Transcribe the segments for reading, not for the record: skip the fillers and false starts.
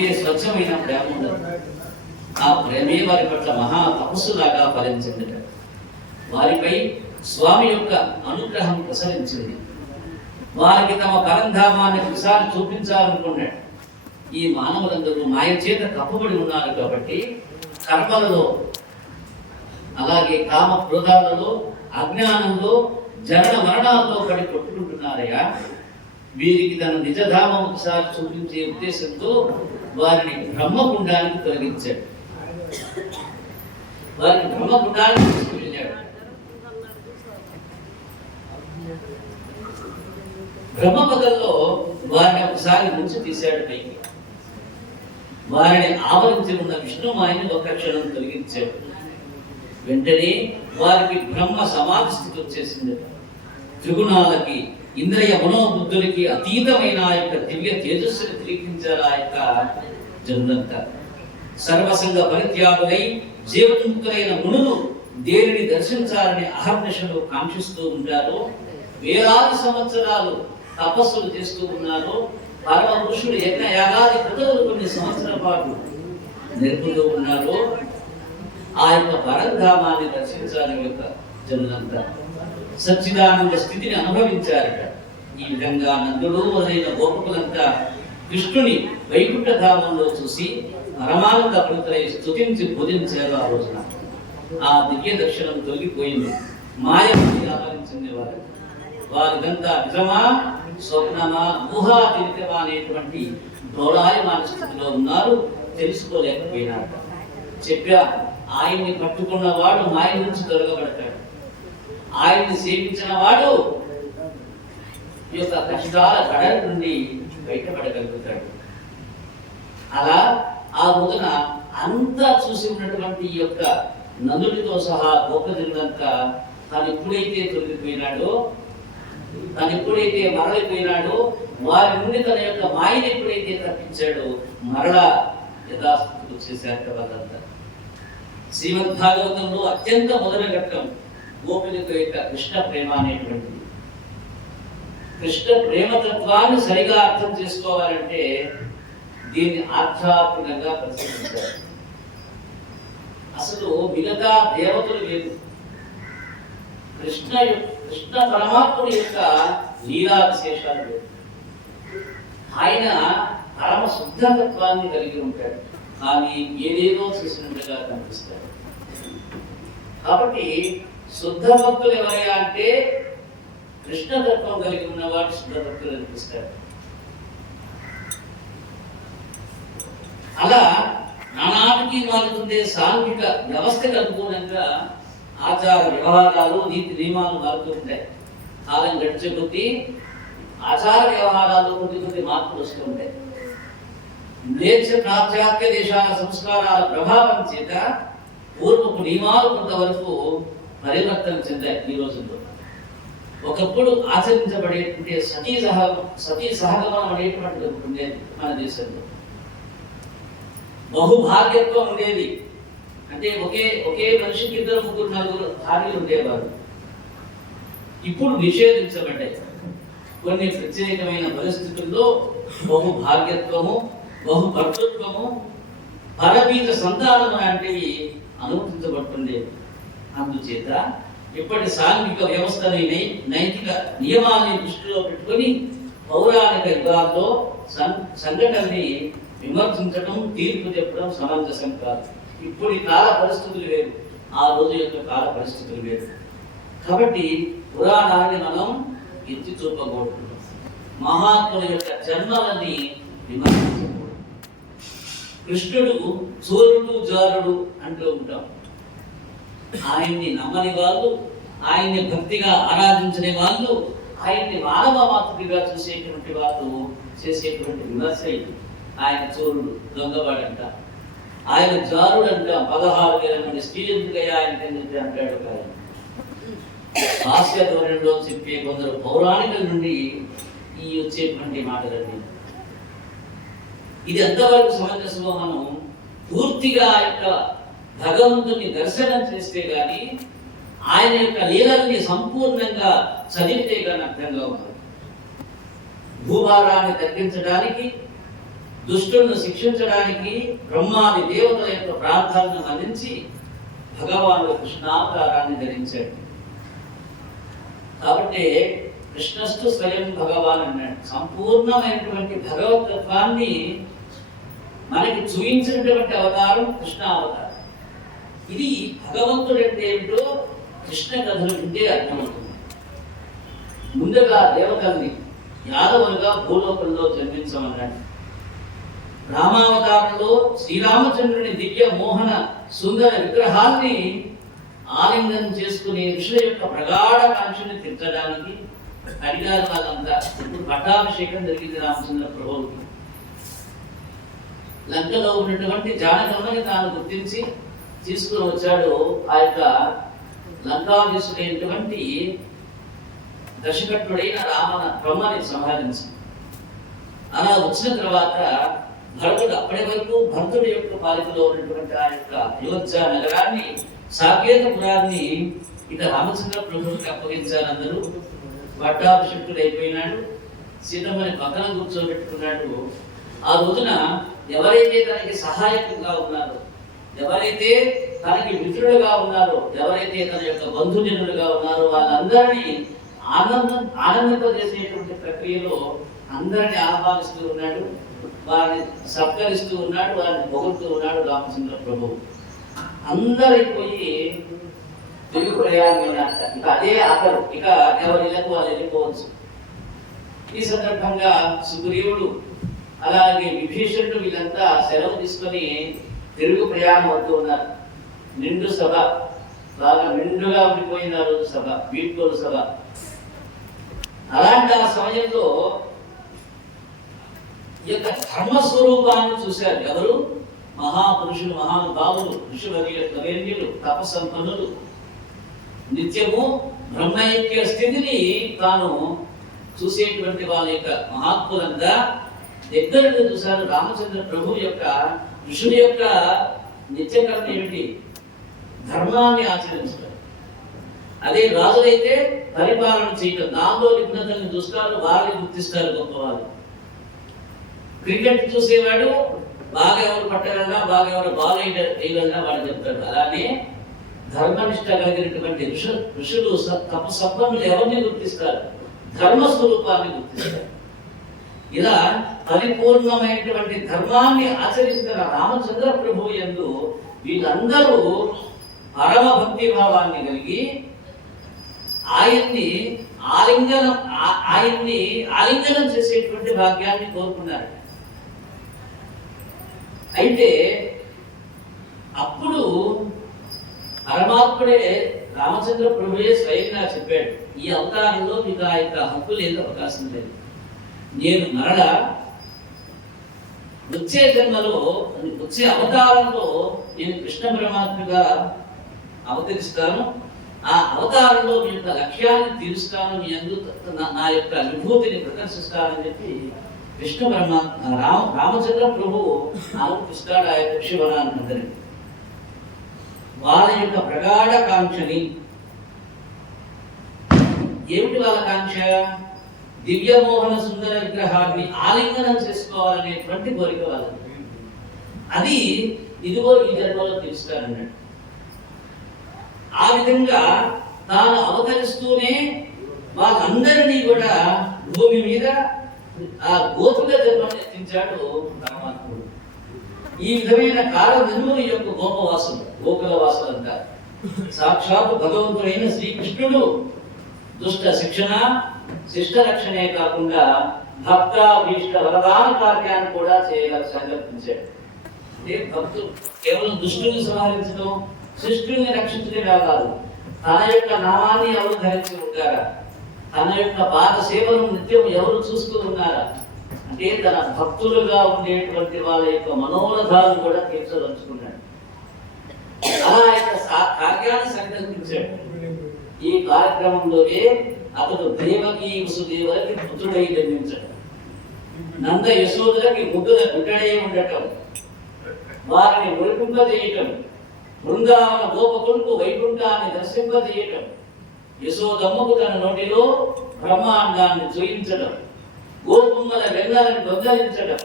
అంటే స్వచ్ఛమైన ప్రేమ ఉండదు. ఆ ప్రేమే వారి పట్ల మహా తపస్సులాగా ఫలించింది. వారిపై స్వామి యొక్క అనుగ్రహం ప్రసరించింది. వారికి తమ పరంధామాన్ని ఒకసారి చూపించాలనుకున్నాడు. ఈ మానవులందరూ మాయ చేత కప్పబడి ఉన్నారు కాబట్టి కర్మలలో, అలాగే కామ క్రోధాలలో, అజ్ఞానంలో, జనన మరణాలతో పడి కొట్టుకుంటున్నారయ్యా. వీరికి తన నిజధామం ఒకసారి చూపించే ఉద్దేశంతో వారిని బ్రహ్మగుండానికి తొలగించాడు. వారిని బ్రహ్మగుండానికి తీసుకువెళ్ళాడు. బ్రహ్మపదంలో వారిని ఒకసారి ముంచి తీశాడు పైకి. వారిని ఆవరించి ఉన్న విష్ణుమాయని ఒక క్షణం తొలగించాడు. వెంటనే వారికి బ్రహ్మ సమాధి స్థితి వచ్చేసింది. త్రిగుణాలకి, ఇంద్రియ మనోబుద్ధులకి అతీతమైన ఆ యొక్క దివ్య తేజస్సుని తిరిగించారు ఆ యొక్క జనులంతా. సర్వసంగ పరిత్యాగులై జీవన్ముక్తులైన మునులు దేనిని దర్శించాలని అహర్నిశలు కాంక్షిస్తూ ఉంటారు. వేలాది సంవత్సరాలు తపస్సులు చేస్తూ ఉన్నారు. పరమ పురుషుడు యజ్ఞ యాగాది కృతులు కొన్ని సంవత్సరాల పాటు నేర్పుతూ ఉన్నారు. ఆ యొక్క పరంధామాన్ని దర్శించాలని యొక్క జనులంతా సచ్చిదానంద స్థితిని అనుభవించారట. ఈ విధంగా నందుడు మొదలైన గోపకులంతా కృష్ణుని వైకుంఠ ధామంలో చూసి పరమానంద భృతులై స్తుతించి పూజించారు. ఆ రోజున ఆ దివ్య దర్శనం తొలగిపోయింది. మాయ ఆవరించింది వారిదంతా నిజమా, స్వప్నమా, ఊహాతీరితమా అనేటువంటి డోలాయమాన స్థితిలో ఉన్నారు. తెలుసుకోలేకపోయినారు. చెప్పా, ఆయన్ని పట్టుకున్న వాడు మాయ నుంచి తొలగబడతాడు. ఆయన్ని సేవించిన వాడు ఈ యొక్క కష్టాల గడల నుండి బయటపడగలుగుతాడు. అలా ఆ రోజున అంతా చూసి ఉన్నటువంటి ఈ యొక్క నందుడితో సహా గోపజనులంతా తను ఎప్పుడైతే తొలగిపోయినాడో, తను ఎప్పుడైతే మరలిపోయినాడో, వారి నుండి తన యొక్క మాయని ఎప్పుడైతే తప్పించాడో మరలా యథాస్థితికి వచ్చేసారు వాళ్ళంతా. శ్రీమద్ భాగవతంలో అత్యంత మొదటి ఘట్టం గోపికల యొక్క కృష్ణ ప్రేమ అనేటువంటిది. కృష్ణ ప్రేమతత్వాన్ని సరిగా అర్థం చేసుకోవాలంటే దీన్ని ఆధ్యాత్మికంగా పరిశీలించాలి. అసలు మిగతా దేవతలు లేదు, కృష్ణ పరమాత్ముడి యొక్క లీలా విశేషాలు లేదు. ఆయన పరమ శుద్ధతత్వాన్ని కలిగి ఉంటాడు, కానీ ఏదేదో చేసినట్టుగా కనిపిస్తాడు. కాబట్టి శుద్ధ భక్తులు ఎవరయ్యా అంటే కృష్ణతత్వం కలిగి ఉన్నవాడు శుద్ధ భక్తులు అనిపిస్తాడు. అలా నానాటికి మారుతుండే సాంఘిక వ్యవస్థకు అనుగుణంగా ఆచార వ్యవహారాలు, నీతి నియమాలు మారుతూ ఉంటాయి. కాలం గడిచే కొద్దీ ఆచార వ్యవహారాలు కొద్ది మార్పులు వస్తూ ఉంటాయి. పాశ్చాత్య దేశాల సంస్కారాల ప్రభావం చేత పూర్వపు నియమాలు కొంతవరకు పరివర్తన చెందాయి. ఈ రోజుల్లో ఒకప్పుడు ఆచరించబడేటువంటి సతీ సహగమనం అనేటువంటిది ఉండేది మన దేశంలో. బహుభార్యత్వం ఉండేది. అంటే ఒకే మనిషికి 2, 3, 4 భార్యలు ఉండేవారు. ఇప్పుడు నిషేధించబడ్డాయి. కొన్ని ప్రత్యేకమైన పరిస్థితుల్లో బహుభార్యత్వము, బహుభర్తృత్వము, పరబీజ సంతానం లాంటివి అనుమతించబడుతుండేవి. అందుచేత ఇప్పటి సాంఘిక వ్యవస్థని, నైతిక నియమాన్ని దృష్టిలో పెట్టుకొని పౌరాణిక యుగాల్లో సంఘటనని విమర్శించడం, తీర్పు చెప్పడం సమంజసం కాదు. ఇప్పుడు ఈ కాల పరిస్థితులు వేరు, ఆ రోజు యొక్క కాల పరిస్థితులు వేరు. కాబట్టి పురాణాన్ని మనం ఎత్తి చూపకూడదు. మహాత్ముల యొక్క జన్మలని విమర్శించకూడదు. కృష్ణుడు చోరుడు జారుడు అంటూ ఉంటాం. ఆయన్ని నమ్మని వాళ్ళు, ఆయన్ని భక్తిగా ఆరాధించని వాళ్ళు, ఆయన్ని మానవ మాతృడిగా చూసేటువంటి వాళ్ళు చేసేటువంటి విమర్శ ఇది. ఆయన చోరుడు, దొంగవాడంట. ఆయన జారుడంట. 16,000 మంది స్త్రీలుగా ఆయన అంటాడు. ఆయన హాస్య ధోరణిలో చెప్పే కొందరు పౌరాణికుల నుండి ఈ వచ్చేటువంటి మాటలన్నీ. ఇది ఎంతవరకు సమంజసమో మనం పూర్తిగా ఆ యొక్క భగవంతుని దర్శనం చేస్తే గాని, ఆయన యొక్క లీలల్ని సంపూర్ణంగా చదివితే గాని అర్థంగా ఉన్నది. భూభారాన్ని తగ్గించడానికి, దుష్టులను శిక్షించడానికి బ్రహ్మాది దేవతల యొక్క ప్రార్థనను అందించి భగవానుడు కృష్ణావతారాన్ని ధరించాడు. కాబట్టి కృష్ణస్తు స్వయం భగవాన్ అన్నాడు. సంపూర్ణమైనటువంటి భగవతత్వాన్ని మనకి చూపించినటువంటి అవతారం కృష్ణ అవతారం. ఇది భగవంతుడు అంటే ఏమిటో కృష్ణ కథలు వింటే అర్థమవుతుంది. ముందుగా దేవతల్ని యాదవులుగా భూలోకంలో జన్మించమన్నాడు. రామావతారంలో శ్రీరామచంద్రుని దివ్య మోహన సుందర విగ్రహాన్ని ఆలింగనం చేసుకుని ఋషుల యొక్క ప్రగాఢ కాంక్షని తీర్చడానికి అడిగారు వాళ్ళంతా. ఇప్పుడు పట్టాభిషేకం జరిగింది రామచంద్ర ప్రభువుకి. లంకలో ఉన్నటువంటి జానకమ్మని తాను గుర్తించి తీసుకుని వచ్చాడు. ఆ యొక్క లంకాధీశుడైనటువంటి దశకట్టుడైన రామన బ్రహ్మని సంహరించి అలా వచ్చిన తర్వాత భరతుడు అప్పటి వరకు భరతుడి యొక్క పాలికలో ఉన్నటువంటి ఆ యొక్క అయోధ్య నగరాన్ని సాకేతపురాన్ని ఇక రామచంద్ర ప్రభువుకి అప్పగించారు. అందరూ పట్టాభిషిక్తుడు అయిపోయినాడు. సీతమ్మని పక్కన కూర్చోబెట్టుకున్నాడు. ఆ రోజున ఎవరైతే తనకి సహాయకంగా ఉన్నారో, ఎవరైతే తనకి మిత్రులుగా ఉన్నారో, ఎవరైతే తన యొక్క బంధుజనులుగా ఉన్నారో వాళ్ళందరినీ ఆనందింపజేసేటువంటి ప్రక్రియలో అందరిని ఆహ్వానిస్తూ ఉన్నాడు, వారిని సత్కరిస్తూ ఉన్నాడు, వారిని పొగుడుతూ ఉన్నాడు రామచంద్ర ప్రభువు. అందరైపోయి తిరుగు ప్రయాణమైన ఇక అదే ఆఖరు, ఇక ఎవరిలకు వాళ్ళు వెళ్ళిపోవచ్చు. ఈ సందర్భంగా సుగ్రీవుడు అలాగే విభీషణుడు వీళ్ళంతా సెలవు తీసుకొని తిరుగు ప్రయాణం అవుతూ ఉన్నారు. నిండు సభ, బాగా నిండుగా ఉండిపోయిన రోజు సభ, వీడ్కోలు సభ. అలాంటి ఆ సమయంలో ఈ యొక్క ధర్మస్వరూపాన్ని చూశారు ఎవరు? మహాపురుషులు, మహానుభావులు, ఋషువర్యులు, తపసంపన్నులు. నిత్యము బ్రహ్మైక్య స్థితిని తాను చూసేటువంటి వాళ్ళ యొక్క మహాత్ములంతా దగ్గరగా చూశారు. రామచంద్ర ప్రభు యొక్క ఋషుల యొక్క నిత్యకరణ ఏమిటి? ధర్మాన్ని ఆచరించడం. అదే రాజులైతే పరిపాలన చేయడం, దానిలో నిపుణతల్ని చూస్తారు, వారిని గుర్తిస్తారు గొప్పవాళ్ళు. క్రికెట్ చూసేవాడు బాగా ఎవరు పట్టగలనా, బాగా ఎవరు బాల్ వేయగలనా వాడు చెప్తాడు. అలానే ధర్మనిష్ట కలిగినటువంటి ఋషులు తపసంపన్నులు ఎవరిని గుర్తిస్తారు? ధర్మస్వరూపాన్ని గుర్తిస్తారు. ఇలా పరిపూర్ణమైనటువంటి ధర్మాన్ని ఆచరించిన రామచంద్ర ప్రభు యందు వీళ్ళందరూ పరమ భక్తి భావాన్ని కలిగి ఆయన్ని ఆలింగనం చేసేటువంటి భాగ్యాన్ని కోరుకున్నారు. అయితే అప్పుడు పరమాత్ముడే రామచంద్ర ప్రభుయే స్వయంగా చెప్పాడు, ఈ అవతారంలో మీకు ఆ యొక్క హక్కు లేదు, అవకాశం లేదు. నేను మరలా వచ్చే జన్మలో, వచ్చే అవతారంలో నేను కృష్ణ పరమాత్మగా అవతరిస్తాను. ఆ అవతారంలో మీ యొక్క లక్ష్యాన్ని తీరుస్తాను, మీ అందు నా యొక్క విభూతిని ప్రదర్శిస్తానని చెప్పి కృష్ణ పరమాత్మ రామచంద్ర ప్రభు ఆలోచిస్తాడు ఆ యొక్క శివనాన్ని. వాళ్ళ యొక్క ప్రగాఢ కాంక్షని ఏమిటి? వాళ్ళ కాంక్ష దివ్యమోహన సుందర విగ్రహాన్ని ఆలింగనం చేసుకోవాలనేటువంటి కోరిక వాళ్ళది. అది ఇదిగో ఈ జన్మలో తెలుస్తారన్నాడు. ఆ విధంగా తాను అవతరిస్తూనే వాళ్ళందరినీ కూడా భూమి మీద ఆ గోపుల జన్మను ఎత్తించాడు పరమాత్ముడు. ఈ విధమైన కాలజన్ముని యొక్క గోపవాసులు, గోకుల వాసులు అంటారు. సాక్షాత్ భగవంతుడైన శ్రీకృష్ణుడు దుష్ట శిక్షణ, శిష్ట రక్షణే కాకుండా భక్త భీష్ట వరదాన కార్యాన్ని కూడా చేయగల సంకల్పించాడు. అంటే భక్తులు కేవలం దుష్టుల్ని సంహరించడం, శిష్టుల్ని రక్షించడమే కాదు, తన యొక్క నామాన్ని ఎవరు ధరించి ఉంటారా, తన యొక్క పాద సేవను నిత్యం ఎవరు చూస్తూ ఉన్నారా, అంటే తన భక్తులుగా ఉండేటువంటి వాళ్ళ యొక్క మనోరథాలను కూడా తీర్చదలుచుకున్నాడు. అలా యొక్క కార్యాన్ని సంకల్పించాడు. ఈ కార్యక్రమంలోనే అతడు దేవకి వసుదేవులకి పుత్రుడై జన్మించడం, నంద యశోదులకి బిడ్డడై ఉండటం, వారిని ఒలిపింపజేయటం, బృందావన గోపకులకు వైకుంఠాన్ని దర్శింపజేయటం, యశోదమ్మకు తన నోటిలో బ్రహ్మాండాన్ని చూయించడం, గోపుమ్మల వెంగాలను దొంగలించడం,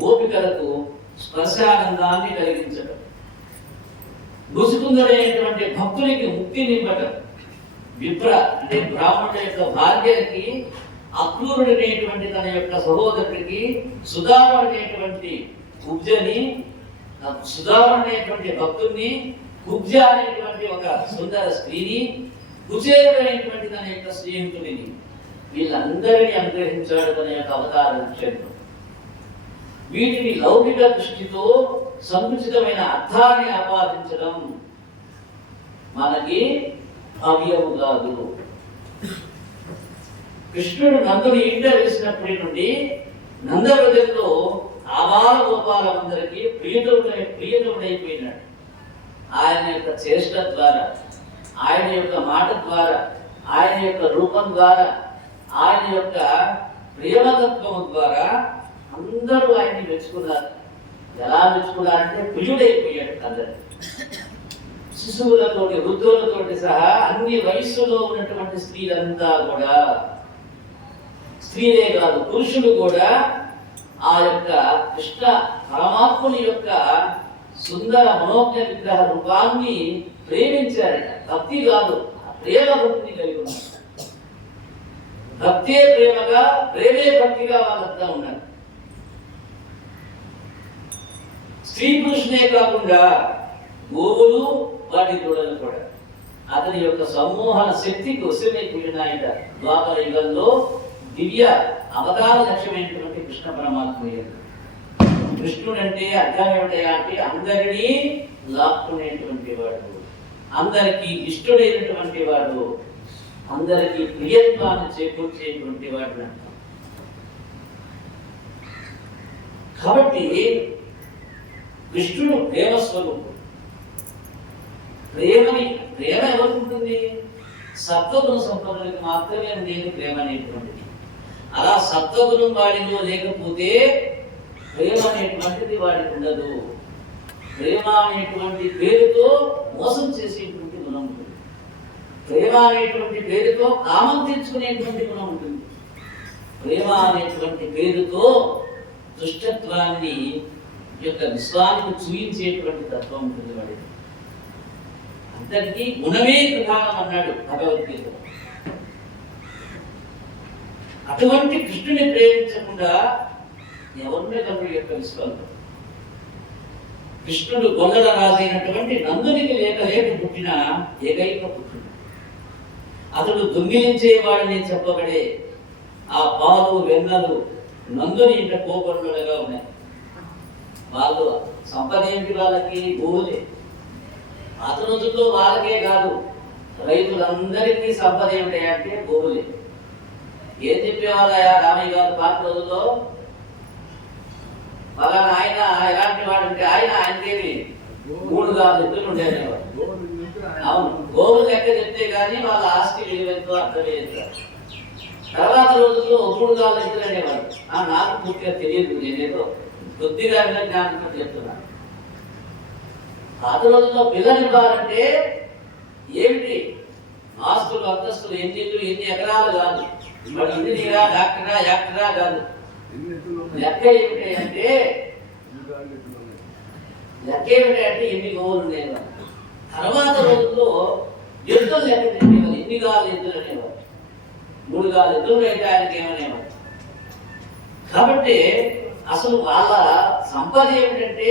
గోపికలకు స్పర్శానందాన్ని కలిగించడం, ముసుకుందరైనటువంటి భక్తులకి ముక్తి నింపటం, విప్ర అంటే బ్రాహ్మణుల యొక్క భార్యలకి అక్రూరుడనేటువంటి తన యొక్క సహోదరుడికి సుధారుడనేటువంటి కుబ్జని, సుధారుడనేటువంటి భక్తుడిని, కుబ్జ అనేటువంటి ఒక సుందర స్త్రీని, కుచేరుడైనటువంటి తన యొక్క స్నేహితుడిని, వీళ్ళందరినీ అనుగ్రహించాడు తన యొక్క అవతార విషయంలో. వీటిని లౌకిక దృష్టితో సంకుచితమైన అర్థాన్ని ఆపాదించడం మనకి భావ్యము కాదు. కృష్ణుడు నందుని ఇంట వేసినప్పటి నుండి నందవ్రజంలో ఆబాల గోపాలందరికీ ప్రియతుడైపోయినాడు. ఆయన యొక్క చేష్ట ద్వారా, ఆయన యొక్క మాట ద్వారా, ఆయన యొక్క రూపం ద్వారా, ఆయన యొక్క ప్రేమతత్వం ద్వారా అందరూ ఆయన్ని మెచ్చుకున్నారు. ఎలా మెచ్చుకున్నారంటే ప్రియుడైపోయాడు అందరు. శిశువులతోటి, వృద్ధులతోటి సహా అన్ని వయస్సులో ఉన్నటువంటి స్త్రీలంతా కూడా, స్త్రీలే కాదు పురుషులు కూడా ఆ యొక్క కృష్ణ పరమాత్ముని యొక్క సుందర మనోజ్ఞ విగ్రహ రూపాన్ని ప్రేమించారట. భక్తి కాదు, ప్రేమ భక్తిని కలిగి ఉన్నారు. భక్తే ప్రేమగా, ప్రేమే భక్తిగా వాళ్ళంతా ఉన్నారు. స్త్రీ పురుషునే కాకుండా గోవులు వాటి దూడలు కూడా అతని యొక్క సమ్మోహన శక్తికి వశమైపోయినాయట. ద్వాపర యుగంలో దివ్య అవతార లక్ష్యమైనటువంటి కృష్ణ పరమాత్మ. కృష్ణుడు అంటే అర్థం ఏమిటయా అంటే అందరినీ లాక్కునేటువంటి వాడు, అందరికీ ఇష్టడైనటువంటి వాడు, అందరికీ ప్రియత్వాన్ని చేకూర్చేటువంటి వాడు. కాబట్టి కృష్ణుడు ప్రేమ స్వరూపుడు. ప్రేమ ఎవరుంటుంది? సత్వగుణ సంపన్నులకు మాత్రమే ఉండేది ప్రేమ అనేటువంటిది. అలా సత్వగుణం వాడిలో లేకపోతే ప్రేమ అనేటువంటిది వాడికి ఉండదు. ప్రేమ అనేటువంటి పేరుతో మోసం చేసేటువంటి గుణం ఉంటుంది. ప్రేమ అనేటువంటి పేరుతో కామం తీర్చుకునేటువంటి గుణం ఉంటుంది. ప్రేమ అనేటువంటి పేరుతో దుష్టత్వాన్ని యొక్క విశ్వానికి చూయించేటువంటి తత్వం ఉంటుంది వాడికి. అందరికీ గుణమే ప్రధానం అన్నాడు భగవద్గీత. అటువంటి కృష్ణుని ప్రేమించకుండా ఎవరినే కనుడు యొక్క విశ్వాసం. కృష్ణుడు గొల్లల రాజైనటువంటి నందునికి లేక పుట్టిన ఏకైక పుత్రుడు. అతడు దొంగిలించేవాడని చెప్పబడే ఆ పాలు వెన్నలు నందుని ఇంట కోపరులుగా ఉన్నాయి. వాళ్ళు సంపద ఏమిటి? వాళ్ళకి భూములే. పాత రోజుల్లో వాళ్ళకే కాదు, రైతులందరికీ సంపద ఏమిటంటే భూములే. ఏం చెప్పేవాళ్ళయా రామయ్య గారు పాత రోజుల్లో? పలానా ఆయన ఎలాంటి వాడు అంటే ఆయనకేమి 3 గాలు ఎద్దులు ఉండేవారు. అవును, గోవులు లెక్క చెప్తే గానీ వాళ్ళ ఆస్తి విలువెంతో అర్థమయ్యేది. తర్వాత రోజుల్లో 3 గాలు ఎద్దులు అనేవారు. నాకు పూర్తిగా తెలియదు, నేనేదో కొద్దిగా జ్ఞానంతో చెప్తున్నాను. పాత రోజుల్లో పిల్లలు ఇవ్వాలంటే ఏమిటి? ఆస్తులు, అంతస్తులు, ఎన్ని ఇల్లు, ఎన్ని ఎకరాలు కాదు, వాడు ఇంజనీరా, డాక్టరా, యాక్టరా కాదు. లెక్క ఏమిటి అంటే ఎన్ని గోవులు ఉండేవారు. తర్వాత రోజుల్లో ఎద్దులు లెక్క చెప్పేవారు. ఎన్ని గాలు ఎద్దులు అనేవారు. 3 గాలు ఎద్దులు అయితే ఆయనకి ఏమనేవారు. కాబట్టి అసలు వాళ్ళ సంపద ఏమిటంటే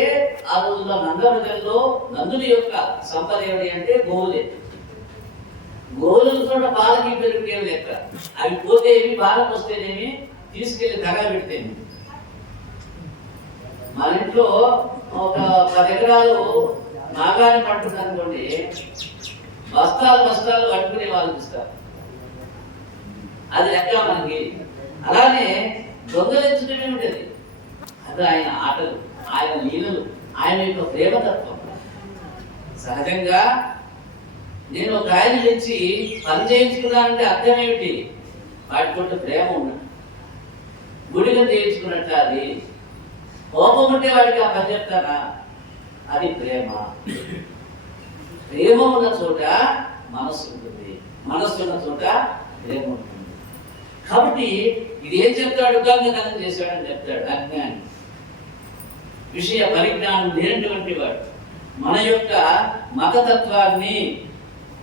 ఆ రోజుల్లో నందవ్రజంలో నందుని యొక్క సంపద ఏమిటి అంటే గోవులే. గోవులు కూడా పాలకి పెరుగుకేవి లెక్క. అవి పోతే ఏమి, బాలకు వస్తేనేమి, తీసుకెళ్లి తగలబెడితేమి. మన ఇంట్లో ఒక 10 ఎకరాలు నాగాని పంటుంది అనుకోండి, బస్తాలు అట్టుకునే వాళ్ళు ఇస్తారు. అది లెక్క మనకి. అలానే దొంగలించడం ఏమిటది? అది ఆయన ఆటలు, ఆయన లీలలు, ఆయన యొక్క ప్రేమతత్వం. సహజంగా నేను ఒక ఆయన నుంచి పని చేయించుకున్నానంటే అర్థం ఏమిటి? వాటి కొంత ప్రేమ ఉన్నట్టు. గుడిగా చేయించుకున్నట్టు అది కోపం ఉంటే వాడికి ఆ పని చెప్తానా? అది ప్రేమ. ప్రేమ ఉన్న చోట మనస్సు ఉంటుంది, మనస్సు ఉన్న చోట ప్రేమ ఉంటుంది. కాబట్టి ఇది ఏం చెప్తాడు? గంగనం చేశాడని చెప్తాడు అజ్ఞాని. విషయ పరిజ్ఞానం లేనటువంటి వాడు మన యొక్క మతతత్వాన్ని,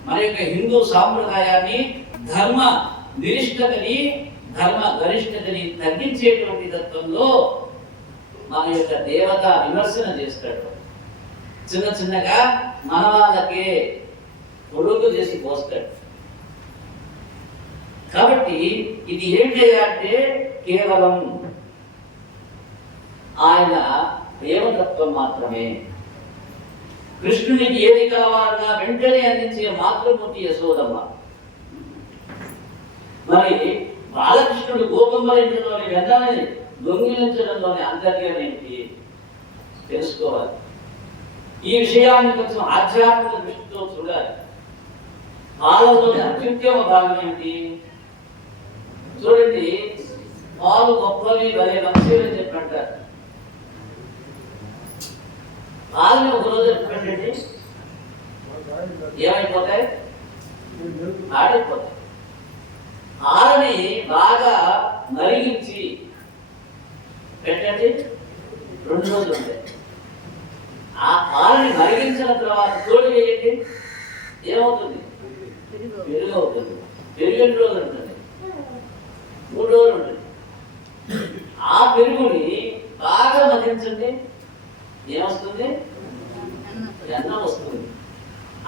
మన యొక్క హిందూ సాంప్రదాయాన్ని, ధర్మ నిరిష్టతని, ధర్మ గరిష్టతని తగ్గించేటువంటి తత్వంలో మన యొక్క దేవత విమర్శన చేస్తాడు. చిన్న చిన్నగా మన వాళ్ళకే పొడుగు చేసి పోస్తాడు. కాబట్టి ఇది ఏంటి అంటే కేవలం ఆయన దేవతత్వం మాత్రమే. కృష్ణునికి ఏది కావాలన్నా వెంటనే అందించే మాతృమూర్తి యశోదమ్మ. మరి బాలకృష్ణుడు గోపమ్మల ఇంటిలోని వెంటనే దొంగిలించడంలోని అంతర్యం ఏంటి తెలుసుకోవాలి. ఈ విషయాన్ని కొంచెం ఆధ్యాత్మిక దృష్టితో చూడాలి. పాలలోని అత్యుత్తమ భాగం ఏంటి చూడండి. పాలు గొప్పవి వరే మంచివి చెప్పంటారు. పాలని ఒక రోజు చెప్పండి ఏమైపోతాయి? ఆడిపోతాయి. పాలని బాగా మరిగించి పెట్టండి, 2 రోజులు ఉంటాయి. ఆ పాలని మరిగించిన తర్వాత తోడు వేయండి, ఏమవుతుంది? పెరుగు అవుతుంది. పెరుగు ఎన్ని రోజులు ఉంటుంది? 3 రోజులు ఉంటుంది. ఆ పెరుగుని బాగా మరిగించండి, ఏమొస్తుంది? అన్నం వస్తుంది.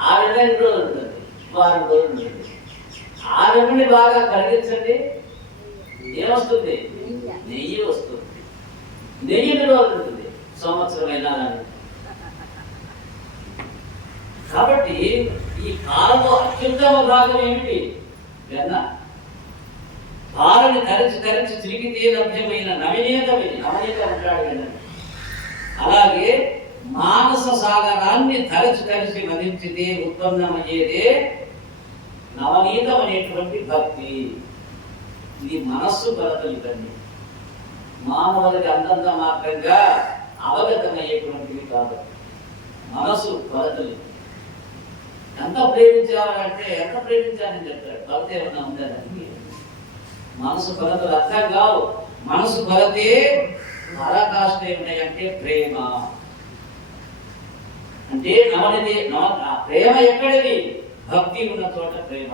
ఆ విధంగా 2 రోజులు ఉంటుంది, 6 రోజులు ఉంటుంది. ఆ వెన్నని బాగా కరిగించండి, ఏమొస్తుంది? నెయ్యి వస్తుంది. నెయ్యి 2 రోజులు ఉంటుంది, సంవత్సరమైనా. కాబట్టి ఈ పాలలో అత్యుత్తమ భాగం ఏమిటి? వెన్న. పాలని తరచి తరచి చిరిగితే లభ్యమైన నవనీతమైన నవనీత అంటాడు వెన్నని. అలాగే మానస సాగరాన్ని తరచి తరచి మదించితే ఉత్పన్నమయ్యేదే నవనీతం అనేటువంటి భక్తి. ఇది మనస్సు కొలతలిదండి, మానవులకి అంతంత మాత్రంగా అవగతమయ్యేటువంటివి కాదు. మనసు కొలతలు. ఎంత ప్రేమించాలంటే ఎంత ప్రేమించాలని చెప్తాడు. కొలత ఏమన్నా ఉందని మనసు కొలతలు అర్థం కావు. మనసు కొలతే పరాకాష్ట ఏమిటంటే ప్రేమ. అంటే ప్రేమ ఎక్కడిది? భక్తి ఉన్న చోట ప్రేమ,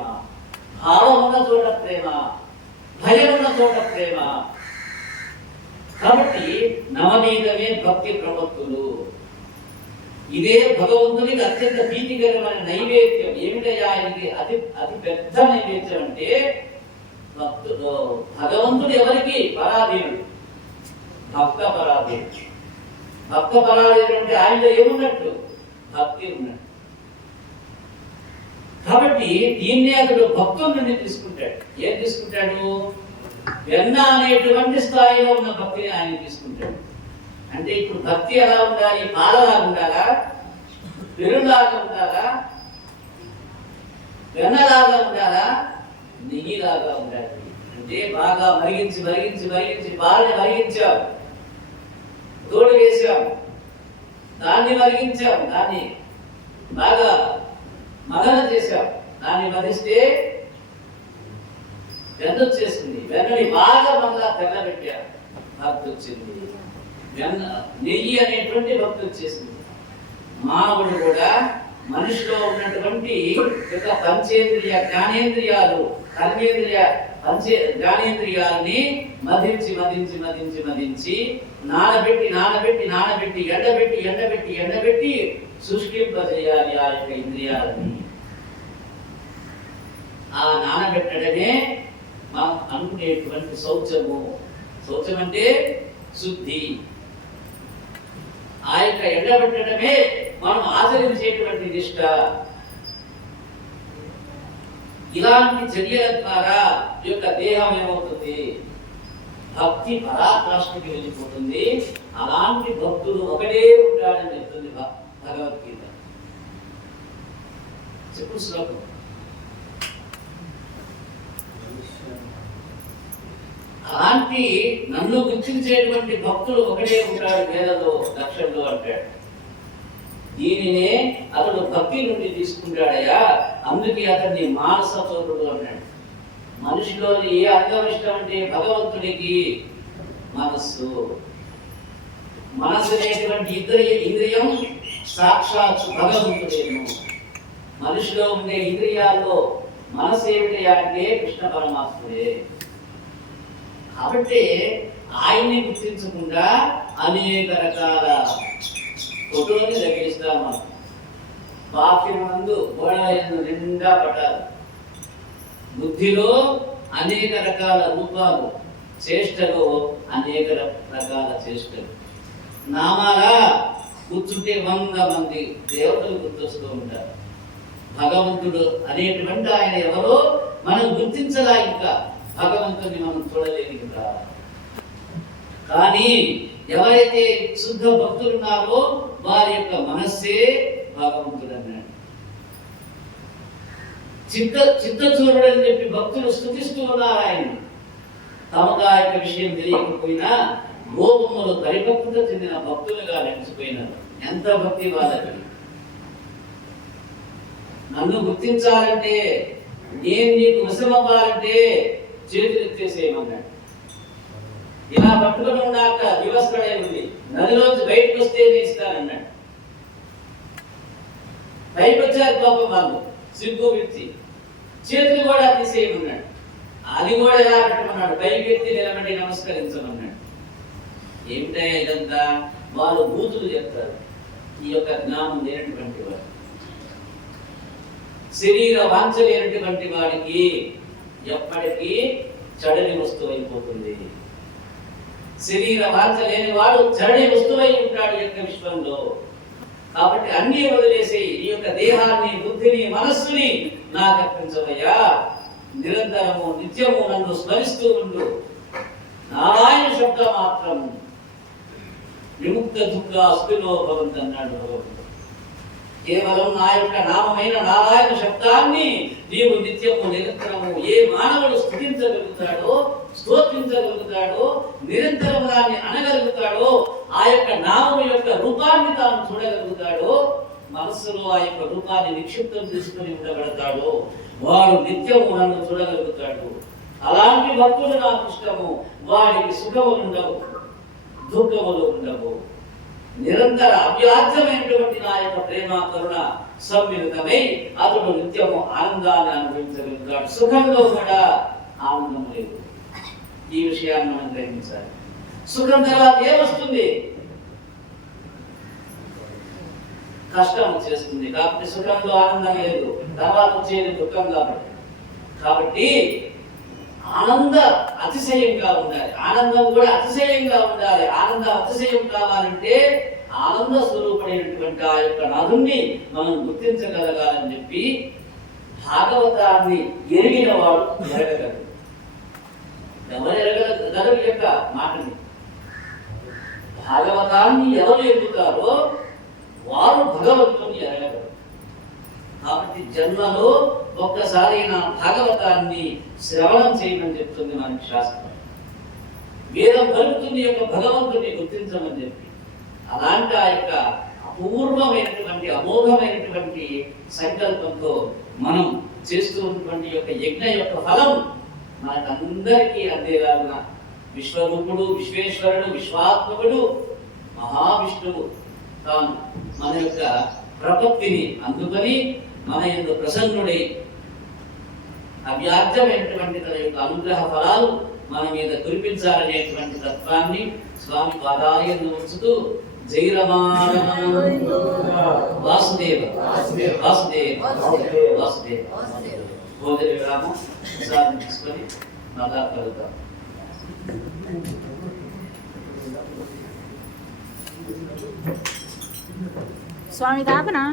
భావం ఉన్న చోట ప్రేమ, భయం ఉన్న చోట ప్రేమ. కాబట్టి నవనీతమే భక్తి ప్రవృత్తులు. ఇదే భగవంతునికి అత్యంత భీతికరమైన నైవేద్యం. ఏమిటయ్యా ఇది? అతి అతి పెద్ద నైవేద్యం. అంటే భగవంతుడు ఎవరికి పరాధీనుడు? భక్త పరాధీనుడు. భక్త పరాధీనుడు అంటే ఆయనలో ఏమున్నట్టు? భక్తి ఉన్నట్టు. కాబట్టి దీన్నే అతడు భక్తుల నుండి తీసుకుంటాడు. ఏం తీసుకుంటాడు? వెన్న అనేటువంటి స్థాయిలో ఉన్న భక్తిని ఆయన తీసుకుంటాడు. అంటే ఇప్పుడు భక్తి ఎలా ఉండాలి? పాలలాగా ఉండాలా? పెరులాగా ఉండాలా? వెన్నలాగా ఉండాలా? నెయ్యిలాగా ఉండాలి. అంటే బాగా మరిగించి మరిగించి మరిగించి పాలని మరిగించాం, తోడు వేసాం, దాన్ని మరిగించాం, దాన్ని బాగా మదన చేశాం, దాన్ని మరిస్తే వెన్న వచ్చేసింది. వెన్నని బాగా మళ్ళా తెల్లబెట్టాం, భక్తి వచ్చింది. వెన్న నెయ్యి అనేటువంటి భక్తి వచ్చేసింది. మానవుడు కూడా మనిషిలో ఉన్నటువంటి పంచేంద్రియ జ్ఞానేంద్రియాలు, కర్మేంద్రియ జ్ఞానేంద్రియాలని మదించి మదించి మదించి మదించి నానబెట్టి నానబెట్టి నానబెట్టి ఎండబెట్టి ఎండబెట్టి ఎండబెట్టి సృష్టింపజేయాలి ఆ యొక్క ఇంద్రియాలని. ఆ నానబెట్టడమే మనం అనుకునేటువంటి శౌచము. శౌచం అంటే శుద్ధి. ఆ యొక్క ఎండబెట్టడమే మనం ఆచరించేటువంటి నిష్ట. ఇలాంటి చర్యల ద్వారా ఈ యొక్క దేహం ఏమవుతుంది? భక్తి పరాకాష్ఠకి వెళ్ళిపోతుంది. అలాంటి భక్తులు ఒకటే ఉంటాడని చెప్తుంది భగవద్గీత. చెప్పు శ్లోకం. అలాంటి నన్ను గుర్తించేటువంటి భక్తులు ఒకటే ఉంటాడు వేలలో లక్ష్యంలో అంటాడు. దీనినే అతడు భక్తి నుండి తీసుకుంటాడయ్యా. అందుకే అతన్ని మానస చోరుడు అన్నాడు. మనిషిలోని ఏ అంగం ఇష్టం అంటే భగవంతుడికి మనస్సు. మనసు అనేటువంటి ఇంద్రియం సాక్షాత్ భగవంతుడేను. మనిషిలో ఉండే ఇంద్రియాల్లో మనసు ఏమిటి అంటే కృష్ణ పరమాత్ముడే. కాబట్టి ఆయన్ని గుర్తించకుండా అనేక రకాల ఫోటోని తగిలిస్తాం మనం. బాహ్యం నందు గోడలను నిండా పట్టాలి. బుద్ధిలో అనేక రకాల రూపాలు, చేష్టలు అనేక రకాల చేష్టలు. నామాలా కూర్చుంటే 100 మంది దేవతలు గుర్తొస్తూ ఉంటారు. భగవంతుడు అనేటువంటి ఆయన ఎవరో మనం గుర్తించలా, ఇంకా భగవంతుడిని మనం చూడలేదు ఇంకా. కానీ ఎవరైతే శుద్ధ భక్తులు ఉన్నారో వారి యొక్క మనస్సే భగవంతుడు అన్నాడు. చిత్తచూరుడు అని చెప్పి భక్తులు స్తుతిస్తూ ఉన్నారు ఆయన. తమకు ఆ యొక్క విషయం తెలియకపోయినా గోపములు పరిపక్వత చెందిన భక్తులుగా నడిచిపోయినారు. ఎంత భక్తి వాళ్ళకి! నన్ను గుర్తించాలంటే, నేను నీకు వశమవ్వాలంటే చేతులు ఎత్తేసేయమన్నాడు. ఇలా పట్టుకుని ఉన్నాక వివస్త్రడే ఉంది, నదిలోంచి బయటకు వస్తే నేను ఇస్తానన్నాడు. పైకి వచ్చారు పాపం వాళ్ళు, సిగ్గు విడిచి చేతులు కూడా తీసేయమన్నాడు. అది కూడా ఎలా పెట్టమన్నాడు, పైకి ఎత్తి నిలబడి నమస్కరించమన్నాడు. ఏమిటా ఇదంతా? వాళ్ళు బూతులు చెప్తారు. ఈ యొక్క జ్ఞానం లేనటువంటి వాడు, శరీర వాంఛ లేనటువంటి వాడికి ఎప్పటికీ చడని వస్తువు అయిపోతుంది. శరీర వాంఛ లేని వాడు చడని వస్తువై ఉంటాడు యొక్క విశ్వంలో. కాబట్టి అన్ని వదిలేసి ఈ యొక్క దేహాన్ని, బుద్ధిని, మనస్సుని నాకు అర్పించవయ్యా. నిరంతరము నిత్యము నన్ను స్మరిస్తూ ఉండు. నారాయణ శబ్ద మాత్రం విముక్త దుఃఖ అస్తులో భవంతు అన్నాడు భగవంతుడు. కేవలం నా యొక్క నామమైన నారాయణ శబ్దాన్ని నీవు నిత్యము నిరంతరము ఏ మానవుడు స్తుతించగలుగుతాడో, స్తోత్రించగలుగుతాడో, నిరంతరం దాన్ని అనగలుగుతాడో, ఆ యొక్క నామం యొక్క రూపాన్ని తాను చూడగలుగుతాడో, మనస్సులో ఆ యొక్క రూపాన్ని నిక్షిప్తం చేసుకుని ఉండబడతాడో, వాడు నిత్యము నన్ను చూడగలుగుతాడు. అలాంటి భక్తులు నాకు ఇష్టము. వాడికి సుఖములు ఉండవు, దుఃఖములు ఉండవు. నిరంతర అవ్యాజ్యమైనటువంటి నా యొక్క ప్రేమ కరుణ సమ్మిళితమై అతడు నిత్యము ఆనందాన్ని అనుభవించగలుగుతాడు. సుఖంలో కూడా ఆనందం లేదు. ఈ విషయాన్ని మనం గ్రహించాలి. సుఖం తర్వాత ఏమొస్తుంది? కష్టం వచ్చేస్తుంది. కాబట్టి సుఖంలో ఆనందం లేదు, తర్వాత వచ్చేది దుఃఖం. కాబట్టి ఆనంద అతిశయంగా ఉండాలి, ఆనందం కూడా అతిశయంగా ఉండాలి. ఆనంద అతిశయం కావాలంటే ఆనంద స్వరూపుడైనటువంటి ఆ యొక్క నాథుణ్ణి మనం గుర్తించగలగాలని చెప్పి భాగవతాన్ని ఎరిగిన వాడు ఎరగగలడు. ఎవరు ఎరగగలరు యొక్క మాటని? భాగవతాన్ని ఎవరు ఎరుగుతారో వారు భగవంతుని ఎరగగలరు. కాబట్టి జన్మలో ఒక్కసారి నా భాగవతాన్ని శ్రవణం చేయమని చెప్తుంది మనకి శాస్త్రం. వేదం పలుకుతుంది యొక్క భగవంతుని గుర్తించమని చెప్పి. అలాంటి ఆ యొక్క అపూర్వమైనటువంటి అమోఘమైనటువంటి సంకల్పంతో మనం చేస్తూ ఉన్నటువంటి యొక్క యజ్ఞ యొక్క ఫలం మనకందరికీ అందేలాగా విశ్వరూపుడు, విశ్వేశ్వరుడు, విశ్వాత్మకుడు మహావిష్ణువు తాను మన యొక్క ప్రపత్తిని అందుకొని మన యందు ప్రసన్నుడై అవ్యాజ్యమైనటువంటి తన యొక్క అనుగ్రహ ఫలాలు మన మీద కురిపించాలనేటువంటి తత్వాన్ని స్వామి పాదాలయందు ఉంచుతూ జై రమారమణ వాసుదేవ వాసుదేవ వాసుదేవ భోజన విరామం తీసుకొని మళ్ళా కలుగుతాం. స్వామి ఆపనా